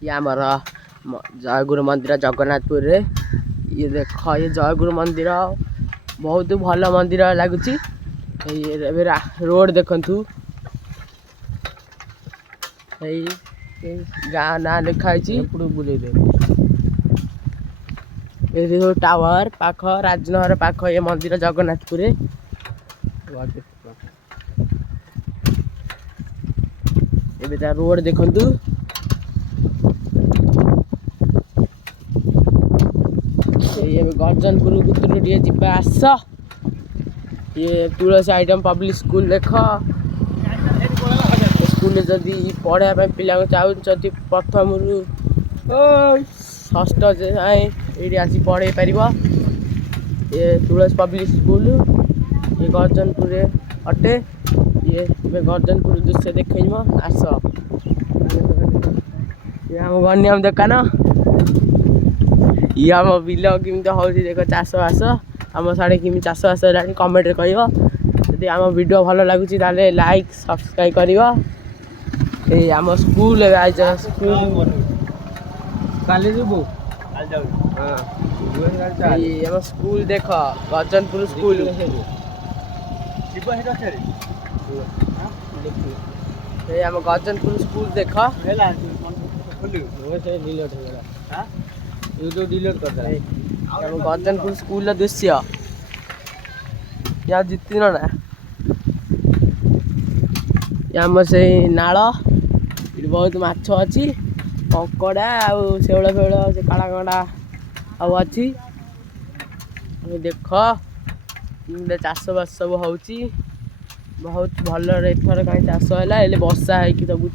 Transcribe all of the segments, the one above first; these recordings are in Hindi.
ये आमर जयगुरु मंदिर जगन्नाथपुर रे ये देख ये जयगुरु मंदिर बहुत भल मंदिर लगुच रोड देखु गाँ ना लिखाई टावर पाख राजनगर पाख ये मंदिर जगन्नाथपुर ए रोड देखु गर्जनपुर भितर टे आस ये तुलसी आइटम पब्लिक स्कूल देख स्कूल जदि पढ़ाई पिला चाहते प्रथम रु षष्ठ जाए ये आसी पढ़े पार ये तुलसी पब्लिक स्कूल ये गर्जनपुर अटे ये गर्जनपुर दृश्य देख आस ये आम गनियाम दुकान ये आम बिल केमी हो देख चाष बास आम साढ़े केमी चाष बास है कमेंट कह जदि आम वीडियो भल लगुच लाइक सब्सक्राइब कर आम स्कूल स्कूल आम स्कूल देख गर्जनपुर स्कूल आम गर्जनपुर स्कूल देख डिलीट कर गर्जनपुर स्कूल दृश्य या जितन ना आम से नाल बहुत माछ अच्छी कंकड़ा शेवल फेवल से काड़ा कंडा आउ अच्छी देख चाष बास सब हो बहुत भल एथर कहीं चाष है वर्षा है सब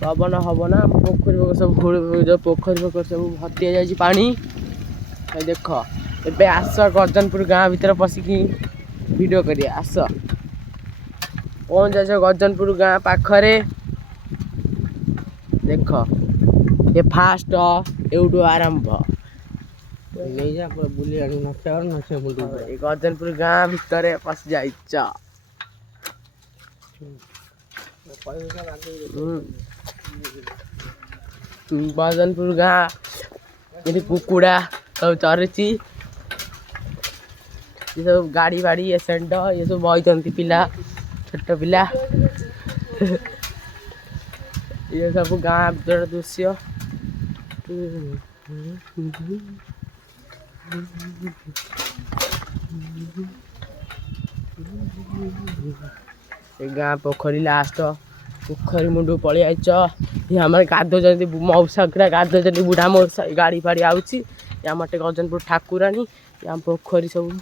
पवन हम ना पोखरी सब पोखरी सब भर्ती जाए पानी देख ए आस गर्जनपुर गाँ भीतर पशिकी वीडियो कर आस पहुँच जाए गर्जनपुर गाँ पाखरे देख ये फास्ट एवटू आरंभ गर्जनपुर गाँ भीतर पशि जा गर्जनपुर गाँ ये कुकुड़ा सब चरची ये सब गाड़ी बाड़ी एसेंट ये सब बही पिला छोट पिला ये सब गाँ भीतर दृश्य गाँ पोखरी लास्ट पोखरी मुंडू पलि आइच ये आम गाधोच मौसा गाधोच बुढ़ा मौसा गाड़ी फाड़ी आउची आम गर्जनपुर ठाकुराणी पोखरी सब